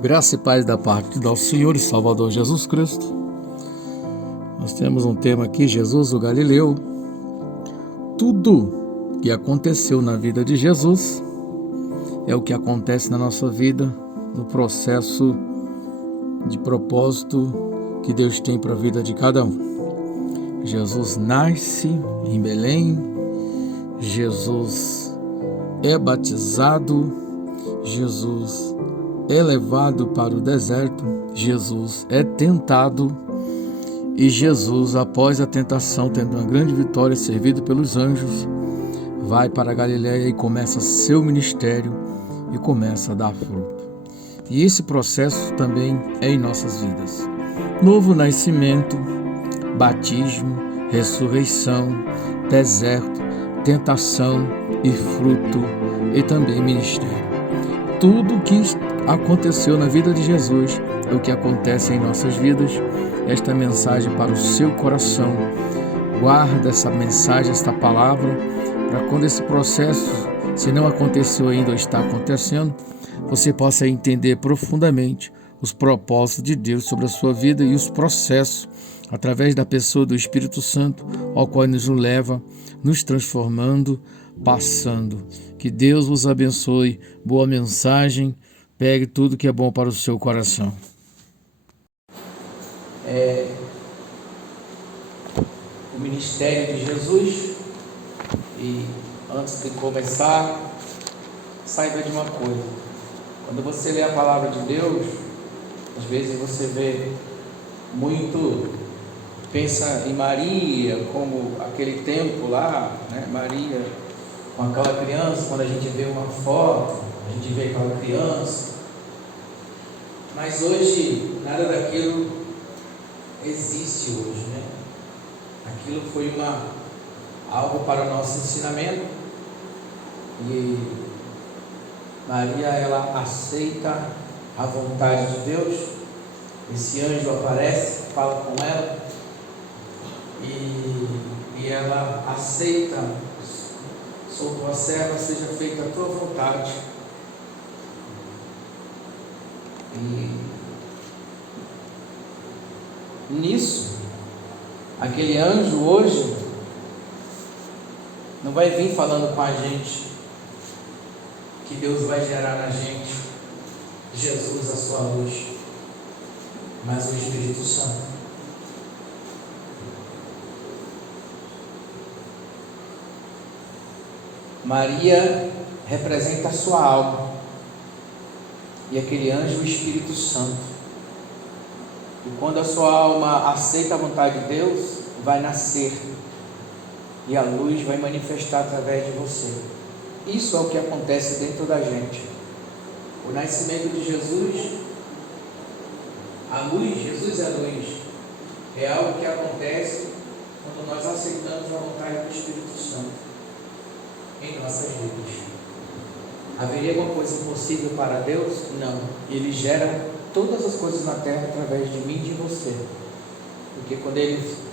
Graça e paz da parte de nosso Senhor e Salvador Jesus Cristo. Nós temos um tema aqui, Jesus o Galileu. Tudo que aconteceu na vida de Jesus é o que acontece na nossa vida, no processo de propósito que Deus tem para a vida de cada um. Jesus nasce em Belém, Jesus é batizado, Jesus é levado para o deserto, Jesus é tentado e Jesus, após a tentação, tendo uma grande vitória, servido pelos anjos, vai para a Galileia e começa seu ministério e começa a dar fruto. E esse processo também é em nossas vidas. Novo nascimento, batismo, ressurreição, deserto, tentação e fruto e também ministério. Tudo que aconteceu na vida de Jesus é o que acontece em nossas vidas. Esta mensagem para o seu coração. Guarda essa mensagem, esta palavra, para quando esse processo, se não aconteceu ainda ou está acontecendo, você possa entender profundamente os propósitos de Deus sobre a sua vida e os processos através da pessoa do Espírito Santo, ao qual nos leva, nos transformando, passando. Que Deus vos abençoe. Boa mensagem. Pegue tudo que é bom para o seu coração. O ministério de Jesus. E antes de começar, saiba de uma coisa. Quando você lê a palavra de Deus, às vezes você vê muito, pensa em Maria como aquele tempo lá, né? Maria com aquela criança. Quando a gente vê uma foto, a gente vê aquela criança, mas hoje nada daquilo existe hoje, né? Aquilo foi algo para o nosso ensinamento, e Maria, ela aceita a vontade de Deus. Esse anjo aparece, fala com ela, e ela aceita: sou tua serva, seja feita a tua vontade. E nisso, aquele anjo hoje não vai vir falando com a gente que Deus vai gerar na gente Jesus, a sua luz, mas o Espírito Santo. Maria representa a sua alma, e aquele anjo, o Espírito Santo. E quando a sua alma aceita a vontade de Deus, vai nascer, e a luz vai manifestar através de você. Isso é o que acontece dentro da gente. O nascimento de Jesus, a luz, Jesus é a luz, é algo que acontece quando nós aceitamos a vontade do Espírito Santo em nossas vidas. Haveria alguma coisa impossível para Deus? Não. Ele gera todas as coisas na terra através de mim e de você. Porque quando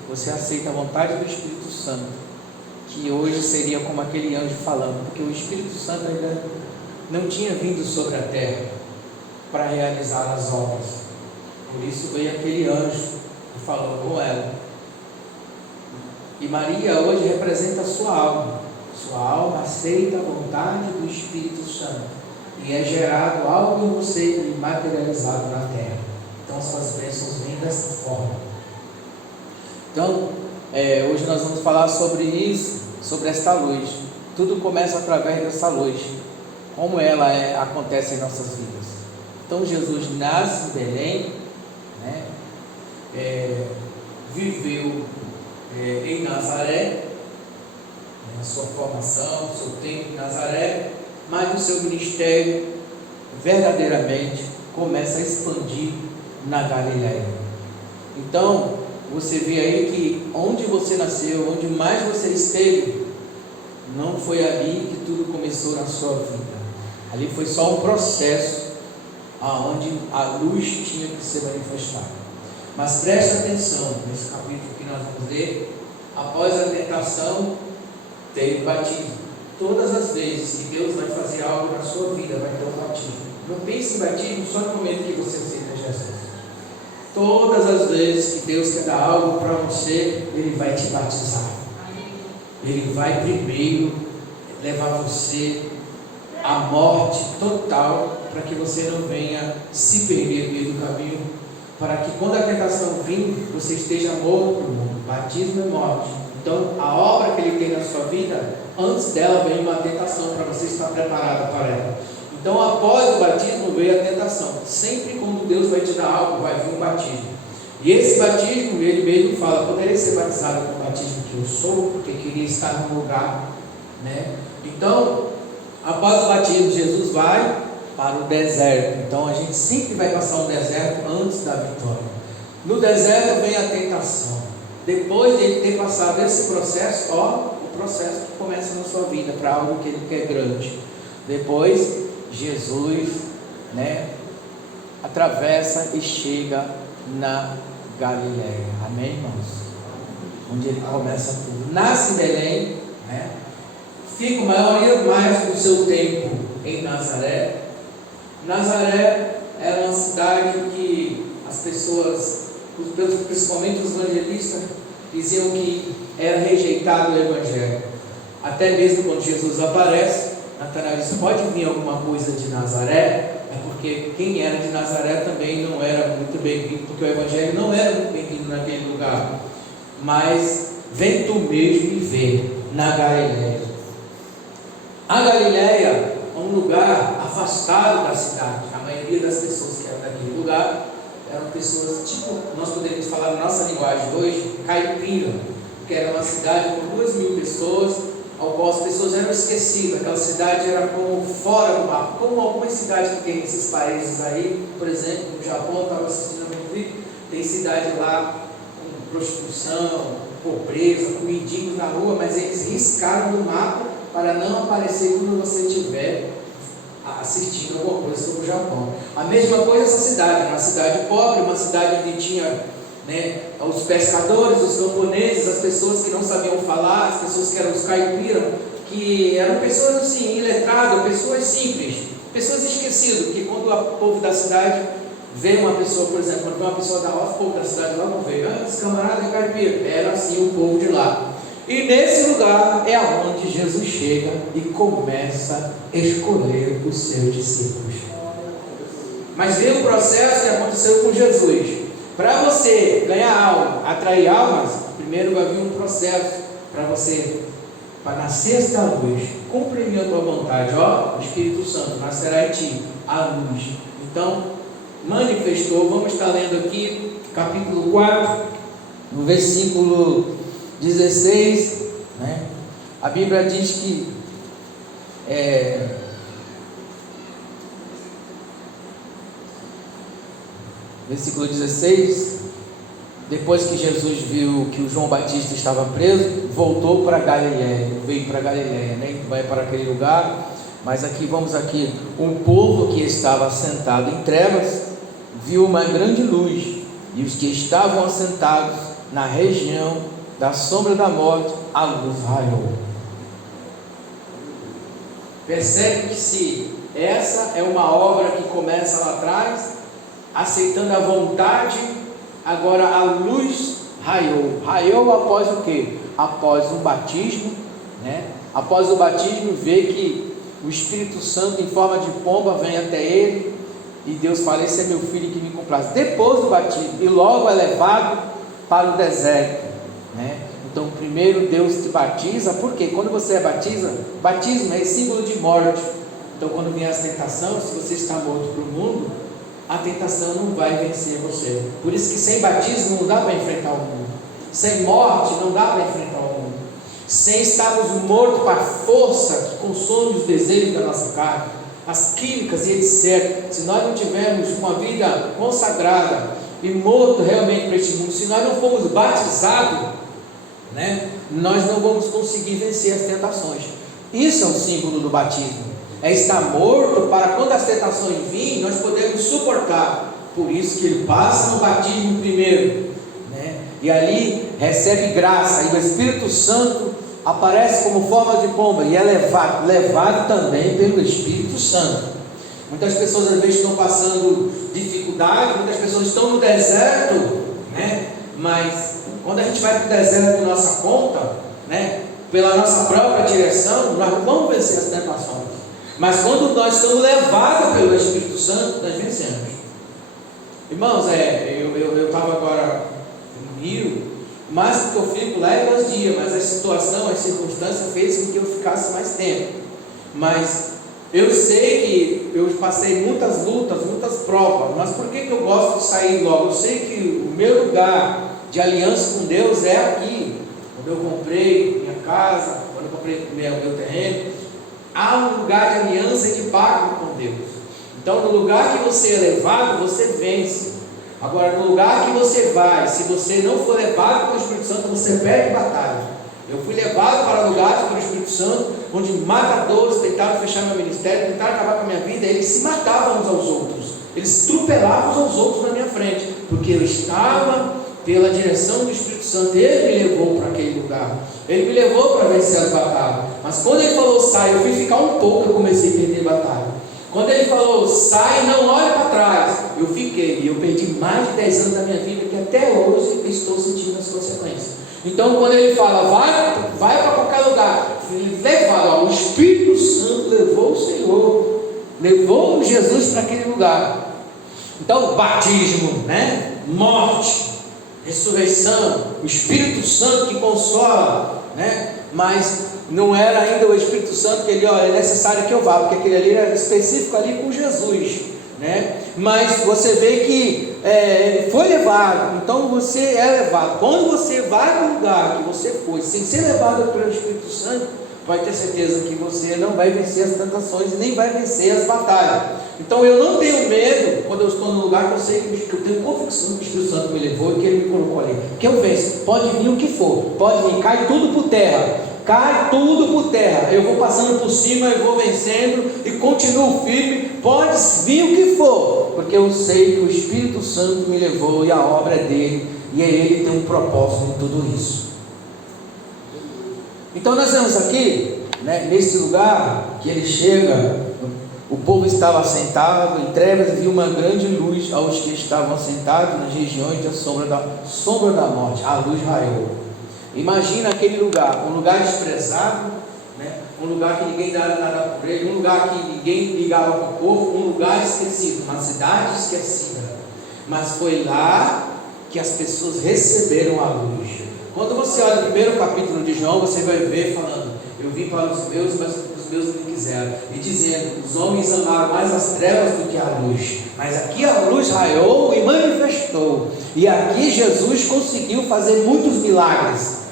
você aceita a vontade do Espírito Santo, que hoje seria como aquele anjo falando, porque o Espírito Santo ainda não tinha vindo sobre a terra para realizar as obras. Por isso veio aquele anjo e falou com ela. E Maria hoje representa a sua alma. Sua alma aceita a vontade do Espírito Santo, e é gerado algo em você e materializado na terra. Então suas bênçãos vêm dessa forma. Então, hoje nós vamos falar sobre isso, sobre esta luz. Tudo começa através dessa luz, como ela acontece em nossas vidas. Então Jesus nasce em Belém, né? Viveu em Nazaré, na sua formação, no seu tempo em Nazaré, mas o seu ministério verdadeiramente começa a expandir na Galileia. Então, você vê aí que onde você nasceu, onde mais você esteve, não foi ali que tudo começou na sua vida. Ali foi só um processo onde a luz tinha que ser manifestada. Mas preste atenção nesse capítulo que nós vamos ler. Após a tentação, teve batismo. Todas as vezes que Deus vai fazer algo na sua vida, vai ter um batismo. Não pense em batismo só no momento que você aceita Jesus. Todas as vezes que Deus quer dar algo para você, Ele vai te batizar. Ele vai primeiro levar você à morte total, para que você não venha se perder no meio do caminho, para que quando a tentação vir, você esteja morto para o mundo. Batismo é morte. Então, a obra que Ele tem na sua vida, antes dela vem uma tentação, para você estar preparado para ela. Então, após o batismo veio a tentação. Sempre quando Deus vai te dar algo, vai vir um batismo. E esse batismo, Ele mesmo fala: poderia ser batizado com o batismo que eu sou, porque queria estar num lugar, né? Então, após o batismo, Jesus vai para o deserto. Então, a gente sempre vai passar um deserto antes da vitória. No deserto vem a tentação. Depois de ele ter passado esse processo, o processo que começa na sua vida para algo que Ele quer grande. Depois, Jesus, né, atravessa e chega na Galileia. Amém, irmãos? Onde Ele começa tudo. Nasce em Belém, né? Fica o maior mais do seu tempo em Nazaré. Nazaré era uma cidade que as pessoas, principalmente os evangelistas, diziam que era rejeitado o Evangelho. Até mesmo quando Jesus aparece, Natanael diz: pode vir alguma coisa de Nazaré? É porque quem era de Nazaré também não era muito bem-vindo, porque o Evangelho não era muito bem-vindo naquele lugar. Mas vem tu mesmo e vê na Galileia. A Galileia é um lugar afastado da cidade. A maioria das pessoas que eram daquele lugar eram pessoas, tipo, nós poderíamos falar na nossa linguagem hoje, caipira, que era uma cidade com 2.000 pessoas, ao qual as pessoas eram esquecidas. Aquela cidade era como fora do mapa, como algumas cidades que tem nesses países aí, por exemplo, no Japão. Eu estava assistindo a meu vídeo, tem cidade lá com prostituição, pobreza, com mendigos na rua, mas eles riscaram do mapa para não aparecer quando você estiver assistindo alguma coisa sobre o Japão. A mesma coisa essa cidade, uma cidade pobre, uma cidade onde tinha, né, os pescadores, os camponeses, as pessoas que não sabiam falar, as pessoas que eram os caipiras, que eram pessoas assim, iletradas, pessoas simples, pessoas esquecidas, que quando o povo da cidade vê uma pessoa, por exemplo, quando vê uma pessoa da roça, o povo da cidade lá não vê: esse camarada é caipira. Era assim o povo de lá. E nesse lugar é aonde Jesus chega e começa a escolher os seus discípulos. Mas veio o processo que aconteceu com Jesus. Para você ganhar alma, atrair almas, primeiro vai vir um processo para você, para nascer da luz, cumprir a tua vontade. O Espírito Santo nascerá em ti, a luz. Então, manifestou. Vamos estar lendo aqui, capítulo 4, no versículo 16, né? A Bíblia diz que versículo 16: depois que Jesus viu que o João Batista estava preso, voltou para Galileia, veio para Galileia, né? Vai para aquele lugar. Mas aqui, vamos aqui, um povo que estava sentado em trevas viu uma grande luz, e os que estavam assentados na região da sombra da morte, a luz raiou. Percebe que se essa é uma obra que começa lá atrás, aceitando a vontade, agora a luz raiou. Raiou após o quê? Após o batismo, né? Após o batismo, vê que o Espírito Santo em forma de pomba vem até ele, e Deus fala: esse é meu filho que me compraz. Depois do batismo, e logo é levado para o deserto, né? Então primeiro Deus te batiza, porque quando você batiza, batismo é símbolo de morte. Então quando vier a tentação, se você está morto para o mundo, a tentação não vai vencer você. Por isso que sem batismo não dá para enfrentar o mundo, sem morte não dá para enfrentar o mundo, sem estarmos mortos para a força que consome os desejos da nossa carne, as químicas e etc. Se nós não tivermos uma vida consagrada e morto realmente para este mundo, se nós não formos batizados, né, nós não vamos conseguir vencer as tentações. Isso é um símbolo do batismo, é estar morto para quando as tentações virem, nós podemos suportar. Por isso que ele passa no batismo primeiro, né, e ali recebe graça, e o Espírito Santo aparece como forma de pomba, e é levado também pelo Espírito Santo. Muitas pessoas às vezes estão passando dificuldade, muitas pessoas estão no deserto, né? Mas quando a gente vai para o deserto por nossa conta, né? Pela nossa própria direção, nós não vamos vencer as tentações. Mas quando nós somos levados pelo Espírito Santo, nós vencemos. Irmãos, eu estava agora no Rio, mais porque eu fico lá é 2 dias, mas a situação, a circunstância fez com que eu ficasse mais tempo. Mas eu sei que eu passei muitas lutas, muitas provas, mas por que eu gosto de sair logo? Eu sei que o meu lugar de aliança com Deus é aqui. Quando eu comprei minha casa, quando eu comprei meu terreno, há um lugar de aliança e de pacto com Deus. Então, no lugar que você é levado, você vence. Agora, no lugar que você vai, se você não for levado pelo Espírito Santo, você perde batalha. Eu fui levado para lugares pelo Espírito Santo, onde matadores tentaram fechar meu ministério, tentaram acabar com a minha vida. Eles se matavam uns aos outros, eles atropelavam uns aos outros na minha frente, porque eu estava pela direção do Espírito Santo. Ele me levou para aquele lugar, ele me levou para vencer as batalhas. Mas quando ele falou sai, eu fui ficar um pouco, eu comecei a perder batalha. Quando ele falou sai e não olhe para trás, eu fiquei, e eu perdi mais de 10 anos da minha vida, que até hoje eu estou sentindo as consequências. Então, quando ele fala vai para qualquer lugar, levado, o Espírito Santo levou o Senhor, levou Jesus para aquele lugar. Então, batismo, né? Morte, ressurreição, o Espírito Santo que consola, né? Mas não era ainda o Espírito Santo que ele, é necessário que eu vá, porque aquele ali era específico ali com Jesus, né? Mas você vê que ele foi levado, então você é levado. Quando você vai para o lugar que você foi, sem ser levado pelo Espírito Santo, pode ter certeza que você não vai vencer as tentações e nem vai vencer as batalhas. Então eu não tenho medo quando eu estou no lugar que eu sei que eu tenho convicção que o Espírito Santo me levou e que ele me colocou ali, que eu venço. Pode vir o que for, pode vir, cai tudo por terra, eu vou passando por cima, eu vou vencendo e continuo firme. Pode vir o que for, porque eu sei que o Espírito Santo me levou e a obra é dele, e ele tem um propósito em tudo isso. Então nós vemos aqui, né, nesse lugar que ele chega, o povo estava assentado em trevas e viu uma grande luz aos que estavam assentados nas regiões da sombra da morte. A luz raiou. Imagina aquele lugar, um lugar desprezado, né, um lugar que ninguém dava nada por ele, um lugar que ninguém ligava para o povo, um lugar esquecido, uma cidade esquecida. Mas foi lá que as pessoas receberam a luz. Quando você olha o primeiro capítulo de João, você vai ver falando: eu vim para os meus, mas os meus não quiseram. E dizendo: os homens amaram mais as trevas do que a luz. Mas aqui a luz raiou e manifestou. E aqui Jesus conseguiu fazer muitos milagres.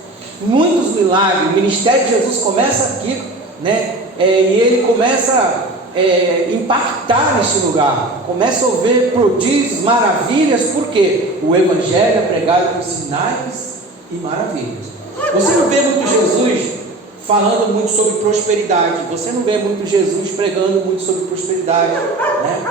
Muitos milagres. O ministério de Jesus começa aqui, né? E ele começa a impactar nesse lugar. Começa a ver prodígios, maravilhas. Por quê? O evangelho é pregado com sinais e maravilhas. Você não vê muito Jesus falando muito sobre prosperidade, você não vê muito Jesus pregando muito sobre prosperidade, né?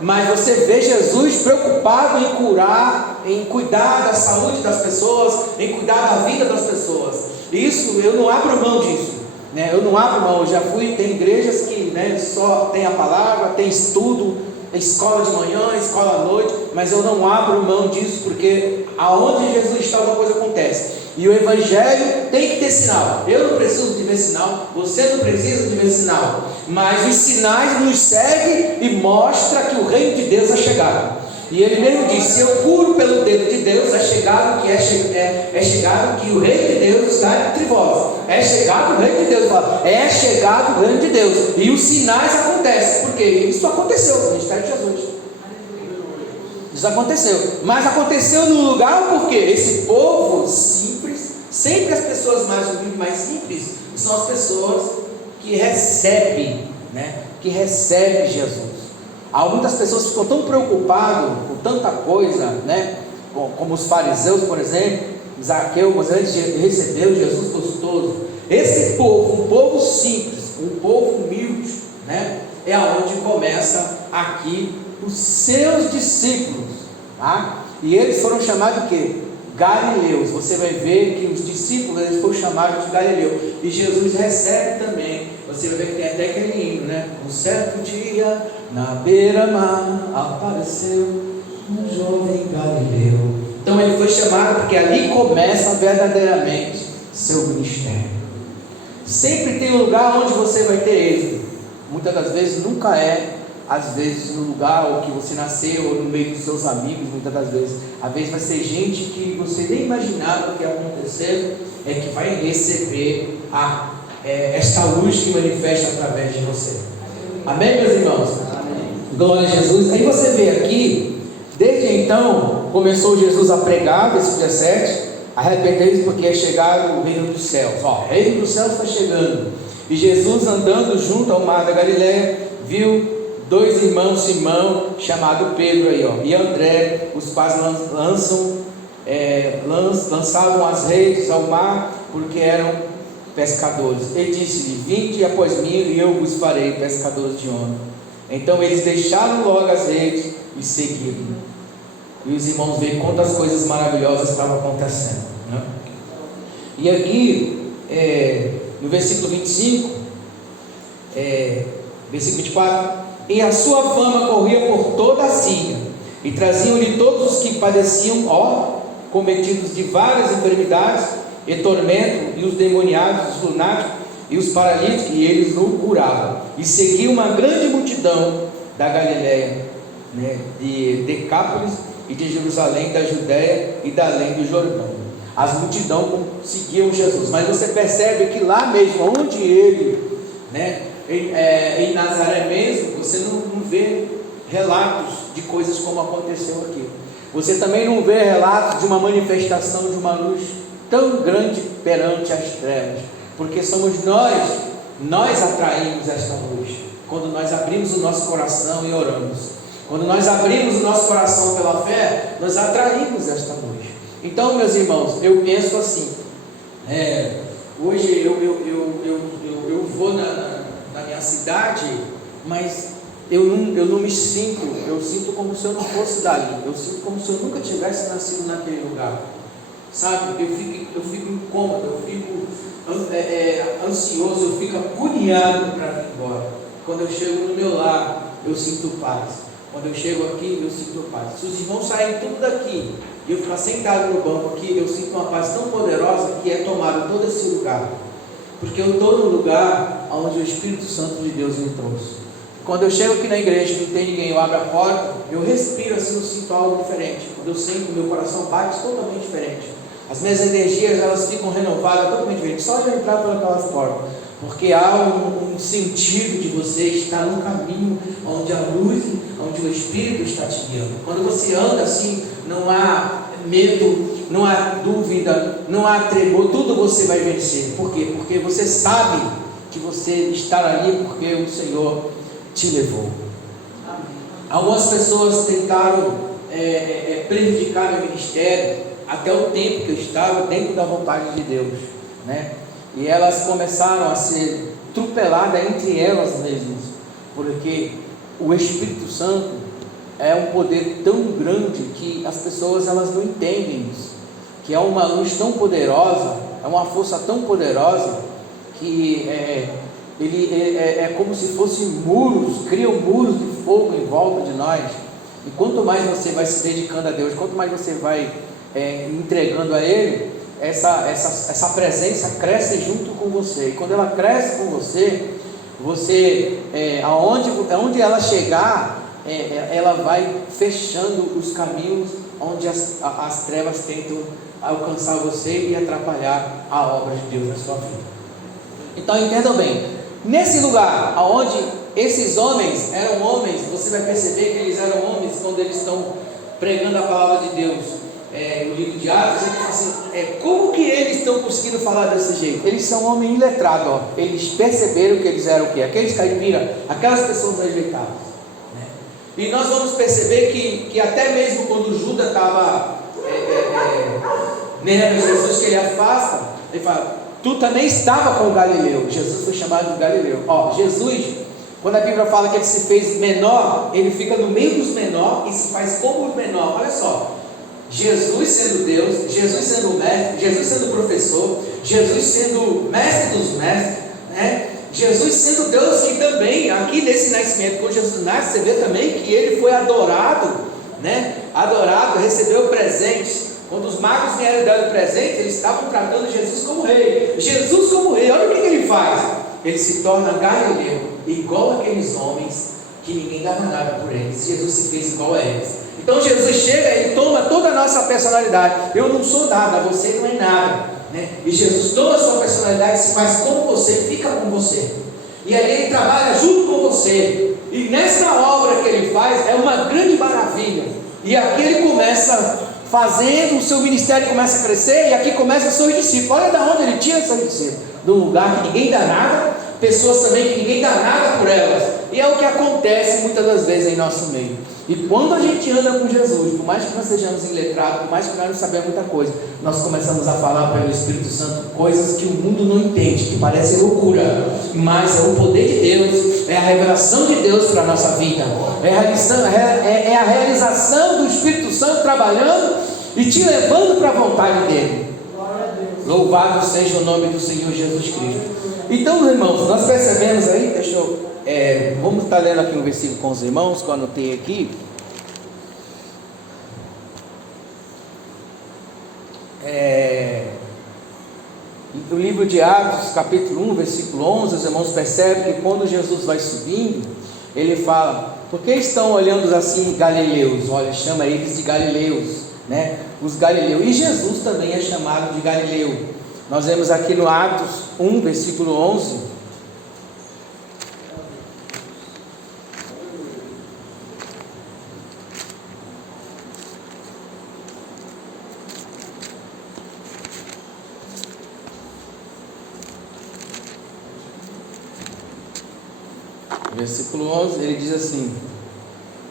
Mas você vê Jesus preocupado em curar, em cuidar da saúde das pessoas, em cuidar da vida das pessoas. Isso eu não abro mão disso, né? Eu não abro mão. Eu já fui, tem igrejas que, né, só tem a palavra, tem estudo, escola de manhã, escola à noite, mas eu não abro mão disso, porque aonde Jesus está, uma coisa acontece. E o evangelho tem que ter sinal. Eu não preciso de ver sinal, você não precisa de ver sinal, mas os sinais nos seguem e mostram que o reino de Deus é chegado. E ele mesmo disse: se eu curo pelo dedo de Deus, é chegado que o reino de Deus está entre vós. É chegado o reino de Deus. É chegado o reino de Deus. E os sinais acontecem, porque isso aconteceu no ministério de Jesus. Isso aconteceu, mas aconteceu no lugar porque esse povo simples, sempre as pessoas mais humildes, mais simples, são as pessoas que recebem, né? Que recebem Jesus. Algumas pessoas ficam tão preocupadas com tanta coisa, né? Como os fariseus, por exemplo, Zaqueu, mas antes de receber o Jesus gostoso. Esse povo, um povo simples, um povo humilde, né? É aonde começa aqui os seus discípulos, tá? E eles foram chamados de quê? Galileus. Você vai ver que os discípulos, eles foram chamados de Galileu. E Jesus recebe também. Você vai ver que tem até aquele hino, né? Um certo dia, na beira-mar, apareceu um jovem galileu. Então ele foi chamado porque ali começa verdadeiramente seu ministério. Sempre tem um lugar onde você vai ter êxito. Muitas das vezes nunca é, às vezes no lugar que você nasceu, ou no meio dos seus amigos, muitas das vezes. Às vezes vai ser gente que você nem imaginava que ia acontecer, é que vai receber esta luz que manifesta através de você. Amém, meus irmãos? Amém. Glória a Jesus. Aí você vê aqui, desde então, começou Jesus a pregar, versículo 17, arrependei-vos porque é chegado o reino dos céus. O reino dos céus está chegando. E Jesus, andando junto ao mar da Galileia, viu dois irmãos, Simão, chamado Pedro e André, os quais lançavam as redes ao mar, porque eram pescadores. Ele disse-lhe: vinde após mim, e eu vos farei pescadores de homens. Então eles deixaram logo as redes e seguiram. E os irmãos veem quantas coisas maravilhosas estavam acontecendo, né? E aqui, no versículo 25, versículo 24: e a sua fama corria por toda a Síria, e traziam-lhe todos os que padeciam, cometidos de várias enfermidades e tormento, e os demoniados, os lunáticos e os paralíticos, e eles o curavam. E seguia uma grande multidão da Galileia, né, de Decápolis e de Jerusalém, da Judéia e da além do Jordão. As multidões seguiam Jesus. Mas você percebe que lá mesmo, onde ele, né, em Nazaré mesmo, você não vê relatos de coisas como aconteceu aqui. Você também não vê relatos de uma manifestação de uma luz tão grande perante as trevas, porque somos nós atraímos esta luz, quando nós abrimos o nosso coração e oramos. Quando nós abrimos o nosso coração pela fé, nós atraímos esta luz. Então, meus irmãos, eu penso assim, hoje eu vou na minha cidade, mas eu não me sinto, eu sinto como se eu não fosse dali, eu sinto como se eu nunca tivesse nascido naquele lugar, sabe? Eu fico incômodo, eu fico ansioso, eu fico agoniado para vir embora. Quando eu chego no meu lar, eu sinto paz. Quando eu chego aqui, eu sinto paz. Se os irmãos saírem tudo daqui e eu ficar sentado no banco aqui, eu sinto uma paz tão poderosa que é tomado todo esse lugar, porque eu estou no lugar onde o Espírito Santo de Deus me trouxe. Quando eu chego aqui na igreja e não tem ninguém, eu abro a porta, eu respiro assim, eu sinto algo diferente. Quando eu sinto, meu coração bate totalmente diferente. As minhas energias, elas ficam renovadas totalmente diferente, só de entrar pelas portas, porque há um sentido de você estar no caminho onde a luz, onde o Espírito está te guiando. Quando você anda assim, não há medo, não há dúvida, não há tremor, tudo você vai vencer. Por quê? Porque você sabe que você está ali porque o Senhor te levou. Algumas pessoas tentaram prejudicar meu ministério até o tempo que eu estava dentro da vontade de Deus, né? E elas começaram a ser atropeladas entre elas mesmas, porque o Espírito Santo é um poder tão grande que as pessoas elas não entendem isso, que é uma luz tão poderosa, é uma força tão poderosa que ele é como se fossem muros, criam muros de fogo em volta de nós. E quanto mais você vai se dedicando a Deus, quanto mais você vai entregando a Ele, essa presença cresce junto com você. E quando ela cresce com você, aonde ela chegar, ela vai fechando os caminhos onde as trevas tentam alcançar você e atrapalhar a obra de Deus na sua vida. Então entendam bem, nesse lugar onde esses homens eram homens, você vai perceber que eles eram homens quando eles estão pregando a palavra de Deus. No livro de Atos, ele fala assim, como que eles estão conseguindo falar desse jeito? Eles são homens iletrados, eles perceberam que eles eram o quê? Aqueles caipiras, aquelas pessoas rejeitadas, né? E nós vamos perceber que até mesmo quando Judas estava negando Jesus, que ele afasta, ele fala, tu também estava com o Galileu. Jesus foi chamado de Galileu. Jesus, quando a Bíblia fala que ele se fez menor, ele fica no meio dos menores e se faz como o menor. Olha só, Jesus sendo Deus, Jesus sendo mestre, Jesus sendo professor, Jesus sendo mestre dos mestres, né? Jesus sendo Deus, que também, aqui nesse nascimento, quando Jesus nasce, você vê também que ele foi adorado, né? Adorado, recebeu presentes. Quando os magos vieram dar presentes, eles estavam tratando Jesus como rei. Jesus como rei, olha o que ele faz. Ele se torna galileu, igual aqueles homens que ninguém dava nada por eles. Jesus se fez igual a eles. Então Jesus chega e toma toda a nossa personalidade. Eu não sou nada, você não é nada, né? E Jesus toma a sua personalidade, se faz como você, fica com você. E aí ele trabalha junto com você. E nessa obra que ele faz, é uma grande maravilha. E aqui ele começa fazendo, o seu ministério começa a crescer, e aqui começa seus discípulos. Olha de onde ele tira seus discípulos. De um lugar que ninguém dá nada, pessoas também que ninguém dá nada por elas. E é o que acontece muitas das vezes em nosso meio. E quando a gente anda com Jesus, por mais que nós sejamos iletrados, por mais que nós não sabemos muita coisa, nós começamos a falar pelo Espírito Santo coisas que o mundo não entende, que parecem loucura, mas é o poder de Deus, é a revelação de Deus para a nossa vida, é a realização do Espírito Santo trabalhando e te levando para a vontade dele. Louvado seja o nome do Senhor Jesus Cristo. Então, meus irmãos, nós percebemos aí, vamos estar lendo aqui um versículo com os irmãos, que eu anotei aqui. No livro de Atos, capítulo 1, versículo 11, os irmãos percebem que quando Jesus vai subindo, ele fala: por que estão olhando assim galileus? Olha, chama eles de galileus, né? Os galileus, e Jesus também é chamado de Galileu. Nós vemos aqui no Atos 1, versículo 11. Versículo 11, ele diz assim: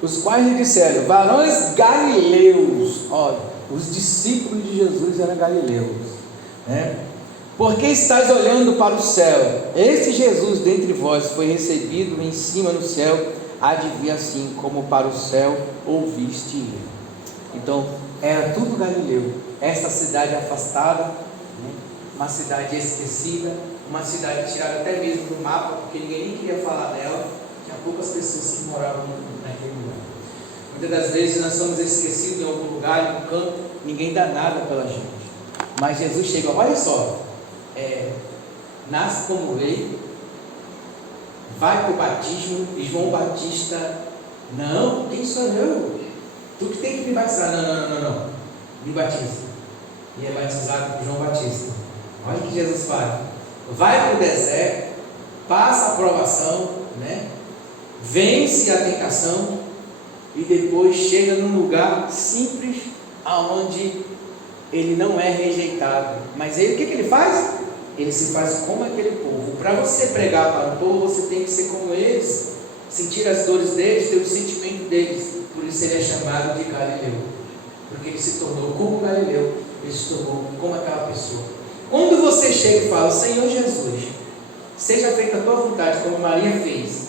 os quais lhe disseram, varões galileus. Olha, os discípulos de Jesus eram galileus, né? Porque estáis olhando para o céu? Este Jesus dentre vós foi recebido em cima no céu, há de vir assim como para o céu ouviste ele. Então, era tudo Galileu, essa cidade afastada, né? Uma cidade esquecida, uma cidade tirada até mesmo do mapa, porque ninguém nem queria falar dela, tinha poucas pessoas que moravam naquele lugar. Muitas das vezes nós somos esquecidos em algum lugar, em um canto, ninguém dá nada pela gente. Mas Jesus chega, olha só, nasce como rei, vai para o batismo, e João Batista, não, quem sou eu? Tu que tem que me batizar. Não, me batiza. E é batizado por João Batista. Olha o que Jesus faz. Vai para o deserto, passa a provação, né? Vence a tentação e depois chega num lugar simples, aonde ele não é rejeitado. Mas ele, o que ele faz? Ele se faz como aquele povo. Para você pregar para um povo, você tem que ser como eles, sentir as dores deles, ter o sentimento deles. Por isso ele é chamado de Galileu, porque ele se tornou como Galileu, ele se tornou como aquela pessoa. Quando você chega e fala, Senhor Jesus, seja feita a tua vontade, como Maria fez,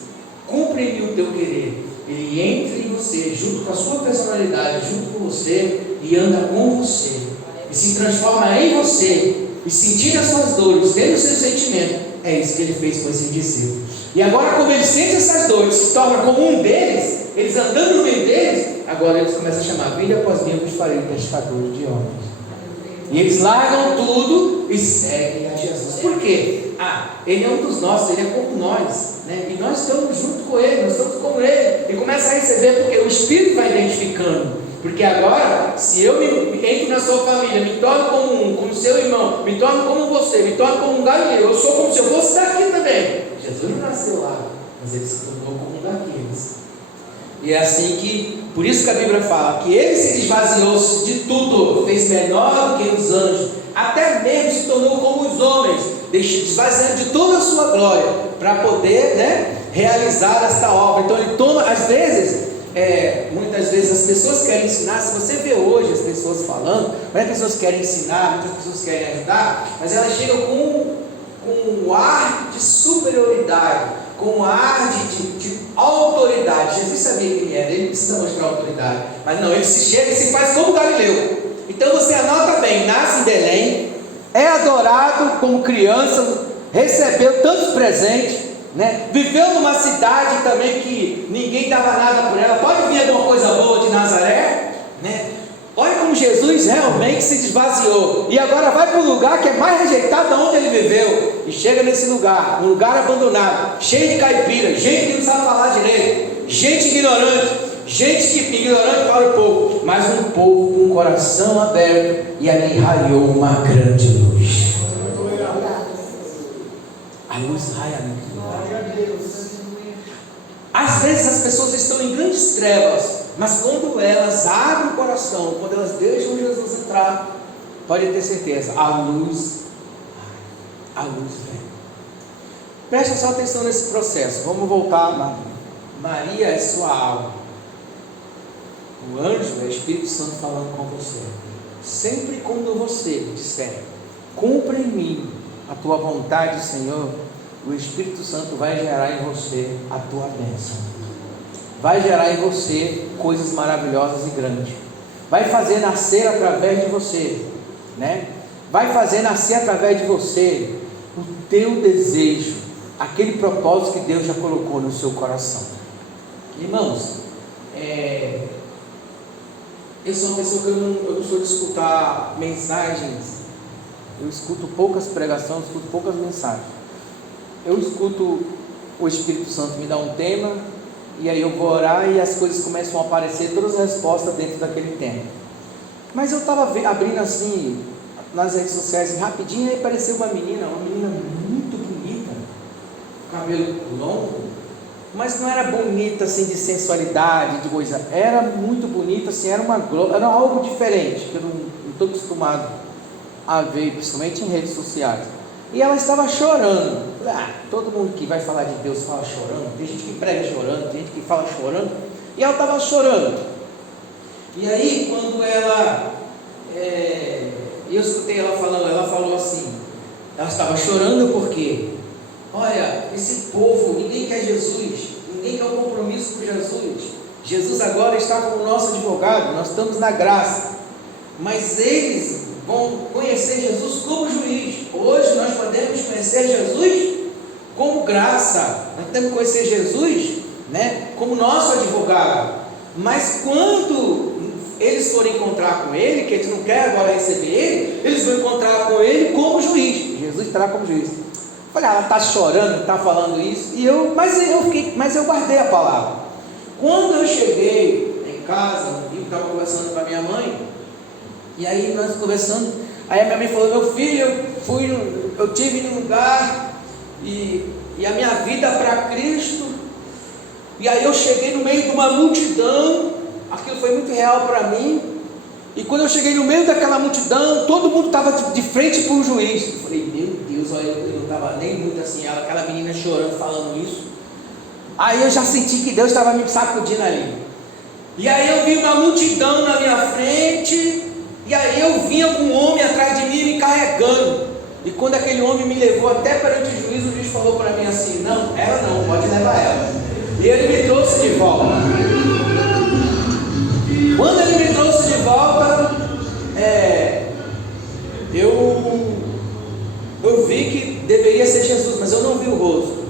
cumpre-me o teu querer, ele entra em você, junto com a sua personalidade, junto com você, e anda com você, e se transforma em você, e sentir as suas dores, vendo o seu sentimento. É isso que ele fez com esses discípulos. E agora, quando ele sente essas dores, se torna como um deles, eles andando no meio deles, agora eles começam a chamar: vinde após mim, eu vos farei pescadores de homens. E eles largam tudo e seguem a Jesus. Por quê? Ele é um dos nossos, ele é como nós, né? E nós estamos junto com ele, nós estamos com ele. E começa a receber, porque o Espírito vai identificando. Porque agora, se eu entro na sua família, me torno como seu irmão, me torno como você, me torno como um Galileu, eu sou como se eu fosse daqui também. Jesus não nasceu lá, mas ele se tornou como um daqueles. E é assim que, por isso que a Bíblia fala que ele se desvaziou de tudo, fez menor do que os anjos, até mesmo se tornou como os homens, desvaziando de toda a sua glória, para poder, né, realizar esta obra. Então ele toma, às vezes, muitas vezes as pessoas querem ensinar. Se você vê hoje as pessoas falando, muitas pessoas querem ensinar, muitas pessoas querem ajudar, mas elas chegam com um ar de superioridade, com um ar de autoridade. Jesus sabia quem era, ele precisa mostrar autoridade, mas não, ele se chega e se faz como Galileu. Então você anota bem: nasce em Belém, é adorado como criança, recebeu tantos presentes, né? Viveu numa cidade também que ninguém dava nada por ela. Pode vir alguma coisa boa de Nazaré, né? Olha como Jesus realmente se esvaziou, e agora vai para o lugar que é mais rejeitado de onde ele viveu, e chega nesse lugar, um lugar abandonado, cheio de caipira, gente que não sabe falar direito, gente ignorante para o povo, mas um povo com o coração aberto, e ali raiou uma grande luz. A luz raia naquele lugar. Às vezes as pessoas estão em grandes trevas, mas quando elas abrem o coração, quando elas deixam Jesus entrar, pode ter certeza, a luz vem. Preste só atenção nesse processo. Vamos voltar a Maria. Maria é sua alma. O anjo é o Espírito Santo falando com você. Sempre quando você disser, cumpra em mim a tua vontade, Senhor, o Espírito Santo vai gerar em você a tua bênção. Vai gerar em você coisas maravilhosas e grandes. Vai fazer nascer através de você, né? Vai fazer nascer através de você o teu desejo, aquele propósito que Deus já colocou no seu coração. Irmãos, eu sou uma pessoa que eu não sou de escutar mensagens. Eu escuto poucas pregações, eu escuto poucas mensagens. Eu escuto o Espírito Santo me dar um tema, e aí eu vou orar e as coisas começam a aparecer, todas as respostas dentro daquele tema. Mas eu estava abrindo assim nas redes sociais rapidinho, e aí apareceu uma menina muito bonita, cabelo longo, mas não era bonita assim de sensualidade, de coisa, era muito bonita assim, era algo diferente, que eu não estou acostumado a ver, principalmente em redes sociais. E ela estava chorando. Todo mundo que vai falar de Deus fala chorando. Tem gente que prega chorando, tem gente que fala chorando. E ela estava chorando. E aí, quando eu escutei ela falando, ela falou assim, ela estava chorando porque, olha, esse povo, ninguém quer Jesus, ninguém quer um compromisso com Jesus. Jesus agora está como nosso advogado, nós estamos na graça, mas eles vão conhecer Jesus como juiz. Hoje nós podemos conhecer Jesus como graça, nós temos que conhecer Jesus, né, como nosso advogado. Mas quando eles forem encontrar com Ele, que eles não querem agora receber Ele, eles vão encontrar com Ele como juiz. Jesus estará como juiz. Falei, ela está chorando, está falando isso, mas eu guardei a palavra. Quando eu cheguei em casa, eu estava conversando com a minha mãe, e aí nós conversando, aí a minha mãe falou, meu filho, eu tive num lugar, e a minha vida para Cristo, e aí eu cheguei no meio de uma multidão, aquilo foi muito real para mim, e quando eu cheguei no meio daquela multidão, todo mundo estava de frente para o juiz. Eu falei, meu Deus, olha, eu não estava nem muito assim, aquela menina chorando, falando isso. Aí eu já senti que Deus estava me sacudindo ali, e aí eu vi uma multidão na minha frente, e aí eu vinha com um homem atrás de mim me carregando, e quando aquele homem me levou até perante o juiz falou para mim assim, não, ela não, pode levar ela, e ele me trouxe de volta. Quando ele me trouxe de volta, eu vi que deveria ser Jesus, mas eu não vi o rosto.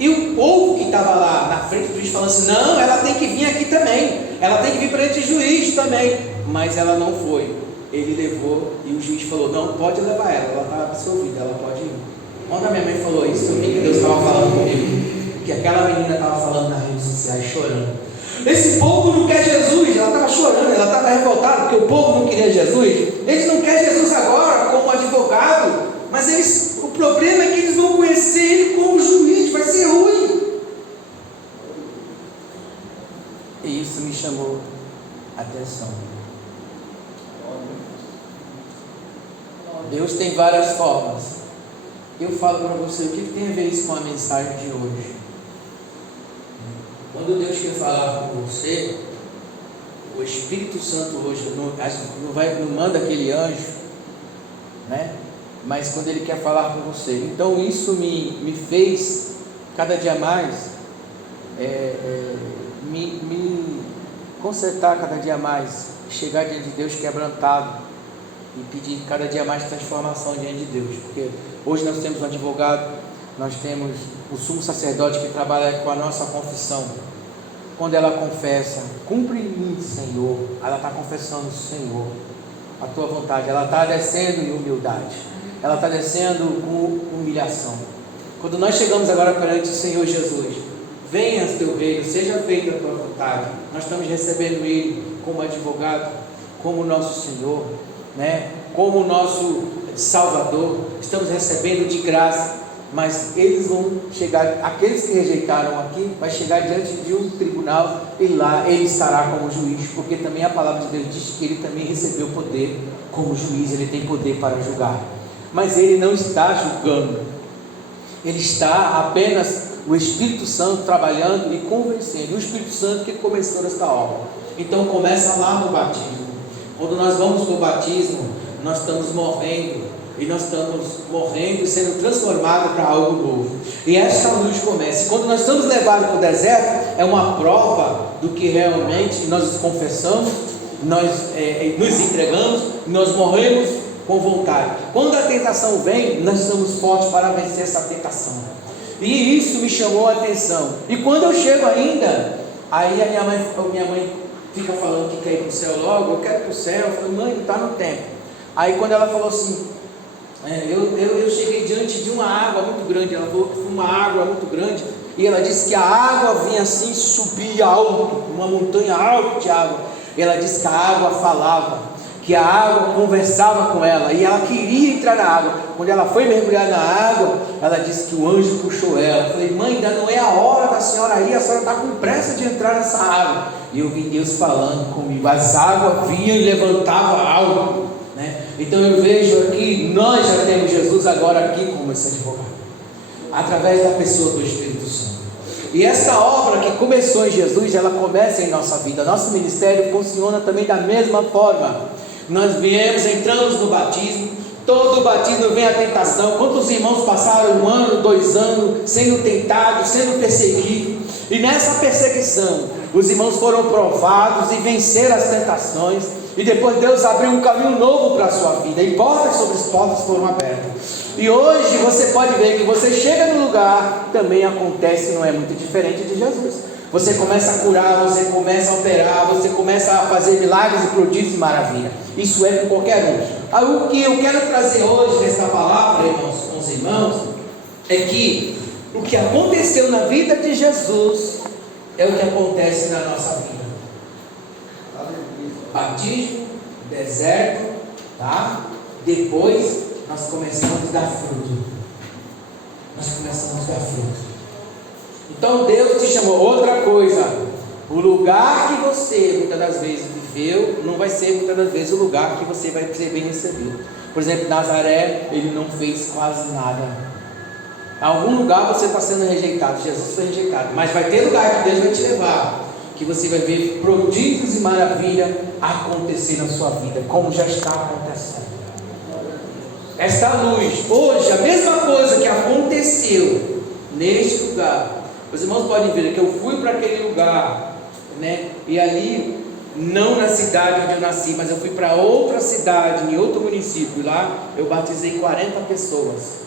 E o povo que estava lá na frente do juiz falando assim, não, ela tem que vir aqui também, ela tem que vir perante o juiz também, mas ela não foi. Ele levou e o juiz falou, não, pode levar ela está absolvida, ela pode ir. Quando a minha mãe falou isso, eu vi que Deus estava falando comigo, que aquela menina estava falando nas redes sociais, chorando. Esse povo não quer Jesus, ela estava chorando, ela estava revoltada, porque o povo não queria Jesus. Eles não querem Jesus agora como advogado, mas o problema é que eles vão conhecer Ele como juiz, vai ser ruim. E isso me chamou a atenção. Deus tem várias formas. Eu falo para você, o que tem a ver isso com a mensagem de hoje? Quando Deus quer falar com você, o Espírito Santo hoje não manda aquele anjo, né? Mas quando Ele quer falar com você, então isso me fez cada dia mais me consertar cada dia mais, chegar diante de Deus quebrantado e pedir cada dia mais transformação diante de Deus, porque hoje nós temos um advogado, nós temos o sumo sacerdote que trabalha com a nossa confissão. Quando ela confessa, cumpre em mim, Senhor, ela está confessando, Senhor, a tua vontade. Ela está descendo em humildade, ela está descendo com humilhação. Quando nós chegamos agora perante o Senhor Jesus, venha teu reino, seja feita a tua vontade. Nós estamos recebendo Ele como advogado, como nosso Senhor, né? Como nosso Salvador. Estamos recebendo de graça. Mas eles vão chegar, aqueles que rejeitaram aqui, vai chegar diante de um tribunal e lá ele estará como juiz, porque também a palavra de Deus diz que ele também recebeu poder como juiz, ele tem poder para julgar. Mas ele não está julgando, ele está apenas o Espírito Santo trabalhando e convencendo. O Espírito Santo que começou esta obra. Então começa lá no batismo. Quando nós vamos para o batismo, nós estamos morrendo. E nós estamos morrendo e sendo transformados para algo novo. E esta luz começa. Quando nós estamos levados para o deserto, é uma prova do que realmente nós confessamos, nós nos entregamos, nós morremos com vontade. Quando a tentação vem, nós estamos fortes para vencer essa tentação. E isso me chamou a atenção. E quando eu chego ainda, aí a minha mãe fica falando que quer ir para o céu logo. Eu quero ir para o céu. Eu falei, mãe, não está no tempo. Aí quando ela falou assim, eu cheguei diante de uma água muito grande. Ela falou que foi uma água muito grande. E ela disse que a água vinha assim, subia alto, uma montanha alta de água. E ela disse que a água falava, que a água conversava com ela, e ela queria entrar na água. Quando ela foi mergulhar na água, ela disse que o anjo puxou ela. Eu falei, mãe, ainda não é a hora da senhora ir, a senhora está com pressa de entrar nessa água. E eu vi Deus falando comigo, as águas vinham e levantavam algo, né? Então eu vejo aqui, nós já temos Jesus agora aqui como esse advogado, através da pessoa do Espírito Santo. E essa obra que começou em Jesus, ela começa em nossa vida. Nosso ministério funciona também da mesma forma. Nós viemos, entramos no batismo. Todo batismo vem a tentação. Quantos irmãos passaram 1 ano, 2 anos sendo tentados, sendo perseguidos? E nessa perseguição, os irmãos foram provados e venceram as tentações. E depois Deus abriu um caminho novo para a sua vida. E portas sobre as portas foram abertas. E hoje você pode ver que você chega no lugar, também acontece, não é muito diferente de Jesus. Você começa a curar, você começa a operar, você começa a fazer milagres e prodígios e maravilha. Isso é com qualquer um. Aí, o que eu quero trazer hoje nesta palavra, irmãos, com os irmãos, é que o que aconteceu na vida de Jesus é o que acontece na nossa vida. Batismo, deserto, tá? Depois nós começamos a dar fruto. Então Deus te chamou. Outra coisa, o lugar que você muitas das vezes viveu, não vai ser muitas das vezes o lugar que você vai ser bem recebido. Por exemplo, Nazaré, ele não fez quase nada. Em algum lugar você está sendo rejeitado, Jesus foi rejeitado, mas vai ter lugar que Deus vai te levar, que você vai ver prodígios e maravilha acontecer na sua vida, como já está acontecendo. Esta luz, hoje, a mesma coisa que aconteceu neste lugar. Os irmãos podem ver que eu fui para aquele lugar, né? E ali, não na cidade onde eu nasci, mas eu fui para outra cidade, em outro município. Lá eu batizei 40 pessoas.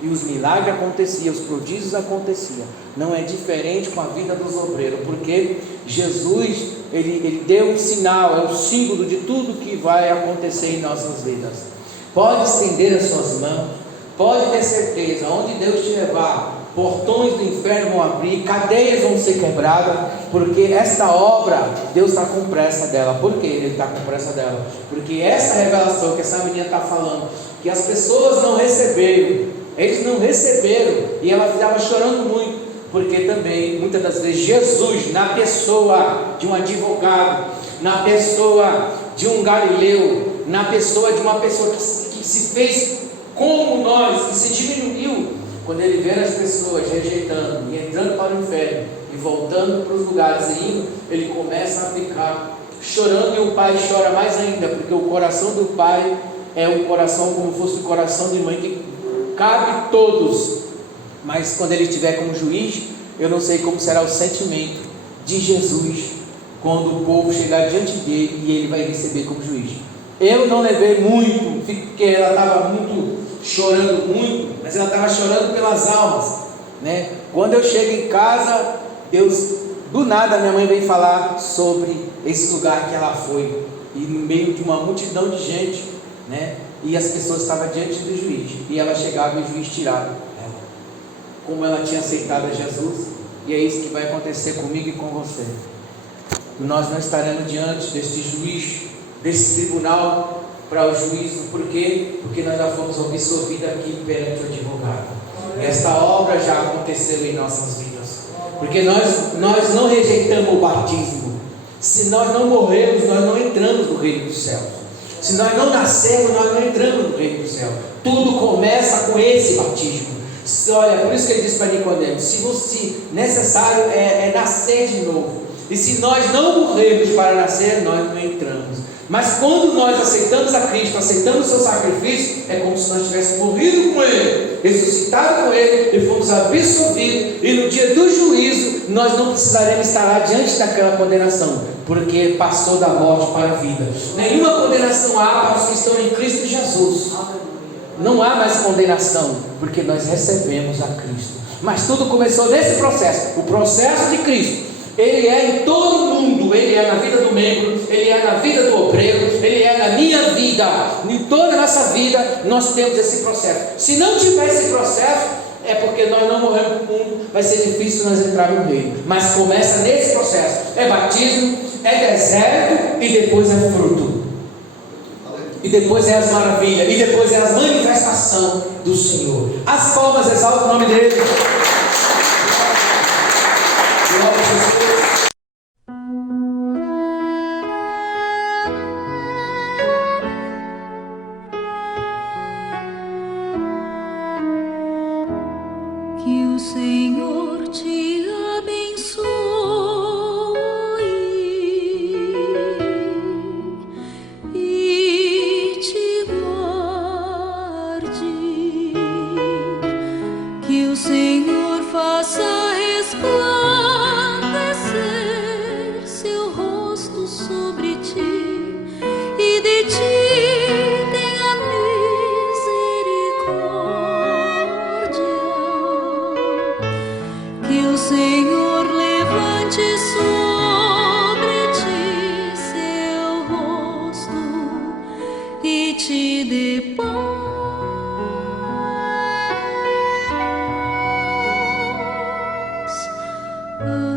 E os milagres aconteciam, os prodígios aconteciam. Não é diferente com a vida dos obreiros, porque Jesus, ele deu um sinal, é um símbolo de tudo que vai acontecer em nossas vidas. Pode estender as suas mãos, pode ter certeza, onde Deus te levar, portões do inferno vão abrir, cadeias vão ser quebradas, porque esta obra, Deus está com pressa dela. Por que Ele está com pressa dela? Porque essa revelação que essa menina está falando, que as pessoas não receberam, eles não receberam, e ela estava chorando muito, porque também, muitas das vezes, Jesus, na pessoa de um advogado, na pessoa de um Galileu, na pessoa de uma pessoa que se fez como nós, que se diminuiu, quando ele vê as pessoas rejeitando e entrando para o inferno e voltando para os lugares e indo, ele começa a ficar chorando, e o pai chora mais ainda, porque o coração do pai é um coração como fosse o coração de mãe, que cabe todos, mas quando ele estiver como juiz, eu não sei como será o sentimento de Jesus quando o povo chegar diante dele e ele vai receber como juiz. Eu não levei muito, porque ela estava muito chorando muito, mas ela estava chorando pelas almas, né? Quando eu chego em casa, Deus, do nada, minha mãe veio falar sobre esse lugar que ela foi, e no meio de uma multidão de gente, né? E as pessoas estavam diante do juiz, e ela chegava e o juiz tirava ela, como ela tinha aceitado a Jesus. E é isso que vai acontecer comigo e com você. Nós não estaremos diante desse juiz, desse tribunal para o juízo. Por quê? Porque nós já fomos absolvidos aqui perante o advogado. Esta obra já aconteceu em nossas vidas, porque nós não rejeitamos o batismo. Se nós não morrermos, nós não entramos no reino dos céus. Se nós não nascermos, nós não entramos no reino dos céus. Tudo começa com esse batismo. Olha, por isso que ele diz para Nicodemo: se necessário é nascer de novo. E se nós não morrermos para nascer, nós não entramos. Mas quando nós aceitamos a Cristo, aceitamos o seu sacrifício, é como se nós tivéssemos morrido com Ele, ressuscitado com Ele, e fomos absolvidos. E no dia do juízo, nós não precisaremos estar lá diante daquela condenação, porque passou da morte para a vida. Nenhuma condenação há para os que estão em Cristo Jesus. Não há mais condenação, porque nós recebemos a Cristo. Mas tudo começou nesse processo, o processo de Cristo. Ele é em todo mundo, Ele é na vida do membro, Ele é na vida do obreiro, Ele é na minha vida. Em toda a nossa vida nós temos esse processo. Se não tiver esse processo, é porque nós não morremos com o mundo. Vai ser difícil nós entrar no reino. Mas começa nesse processo. É batismo, é deserto, e depois é fruto. E depois é as maravilhas, e depois é a manifestação do Senhor. As palmas, exaltam o nome dele. Glória a Jesus. Que o Senhor te abençoe e te guarde. Que o Senhor faça resplandecer seu rosto sobre ti e de ti tenha misericórdia. Que o Senhor levante sobre ti seu rosto e te dê paz. Oh.